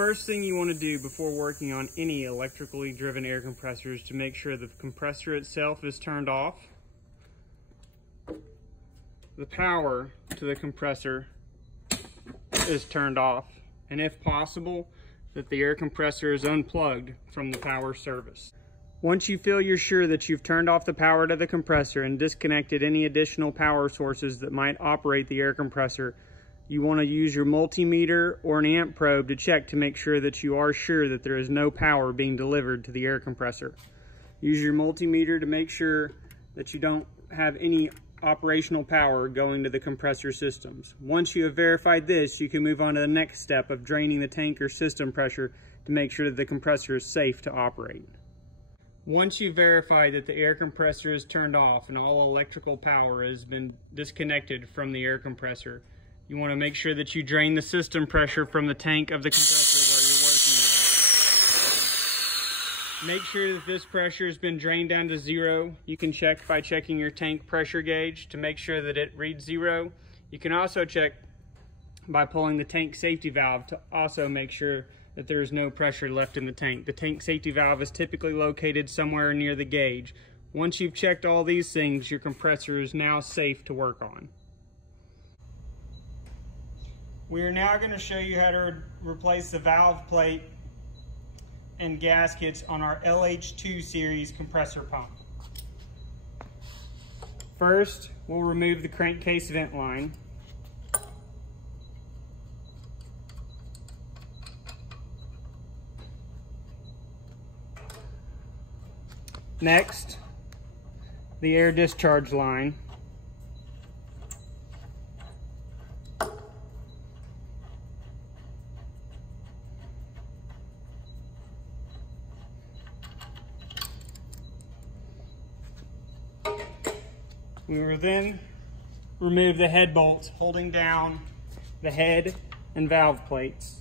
first thing you want to do before working on any electrically driven air compressor is to make sure the compressor itself is turned off, the power to the compressor is turned off, and if possible, that the air compressor is unplugged from the power service. Once you feel you're sure that you've turned off the power to the compressor and disconnected any additional power sources that might operate the air compressor, you want to use your multimeter or an amp probe to check to make sure that you are sure that there is no power being delivered to the air compressor. Use your multimeter to make sure that you don't have any operational power going to the compressor systems. Once you have verified this, you can move on to the next step of draining the tank or system pressure to make sure that the compressor is safe to operate. Once you verify that the air compressor is turned off and all electrical power has been disconnected from the air compressor, you want to make sure that you drain the system pressure from the tank of the compressor where you're working with. Make sure that this pressure has been drained down to zero. You can check by checking your tank pressure gauge to make sure that it reads zero. You can also check by pulling the tank safety valve to also make sure that there is no pressure left in the tank. The tank safety valve is typically located somewhere near the gauge. Once you've checked all these things, your compressor is now safe to work on. We are now going to show you how to replace the valve plate and gaskets on our LH2 series compressor pump. First, we'll remove the crankcase vent line. Next, the air discharge line. We will then remove the head bolts holding down the head and valve plates.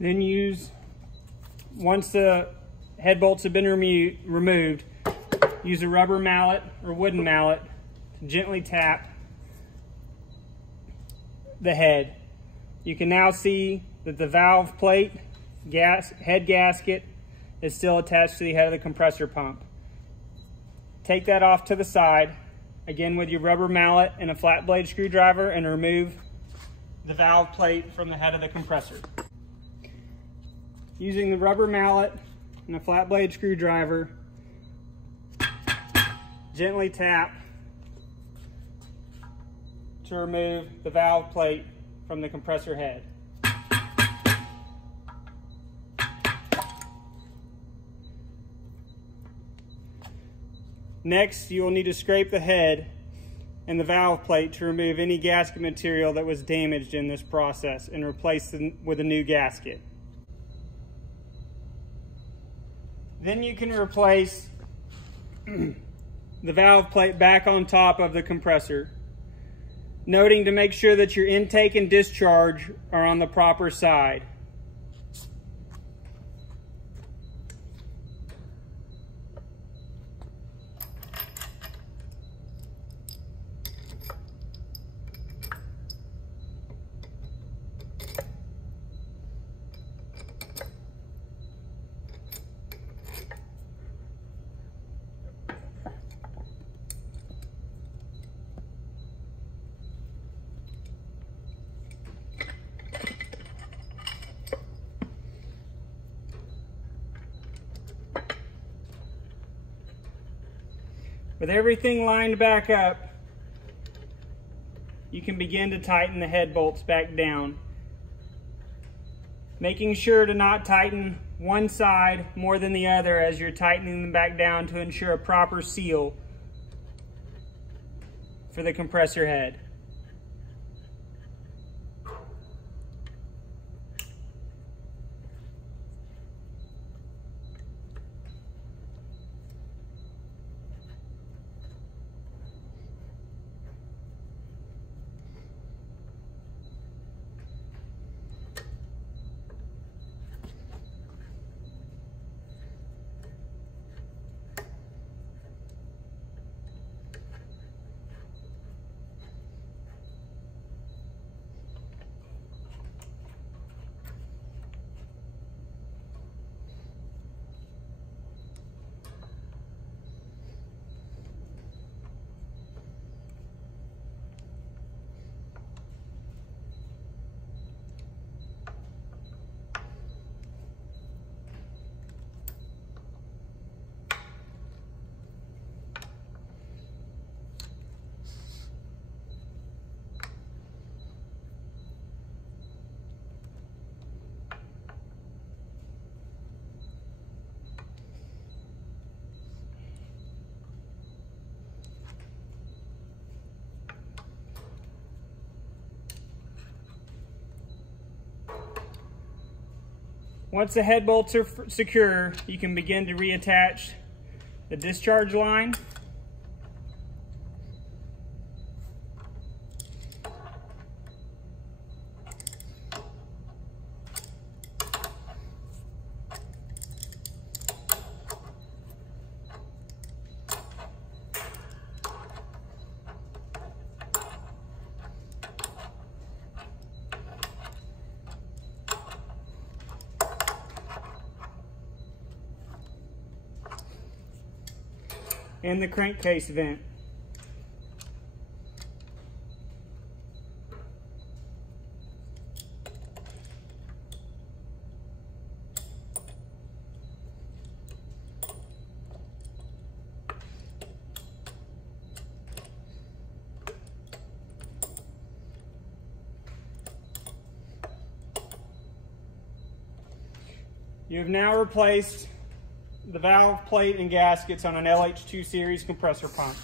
Then once the head bolts have been removed, use a rubber mallet or wooden mallet to gently tap the head. You can now see that the valve plate, head gasket is still attached to the head of the compressor pump. Take that off to the side, again with your rubber mallet and a flat blade screwdriver, and remove the valve plate from the head of the compressor. Using the rubber mallet and a flat blade screwdriver, gently tap to remove the valve plate from the compressor head. Next, you will need to scrape the head and the valve plate to remove any gasket material that was damaged in this process and replace it with a new gasket. Then you can replace the valve plate back on top of the compressor, noting to make sure that your intake and discharge are on the proper side. With everything lined back up, you can begin to tighten the head bolts back down, making sure to not tighten one side more than the other as you're tightening them back down to ensure a proper seal for the compressor head. Once the head bolts are secure, you can begin to reattach the discharge line. And the crankcase vent. You have now replaced the valve plate and gaskets on an LH2 series compressor pump.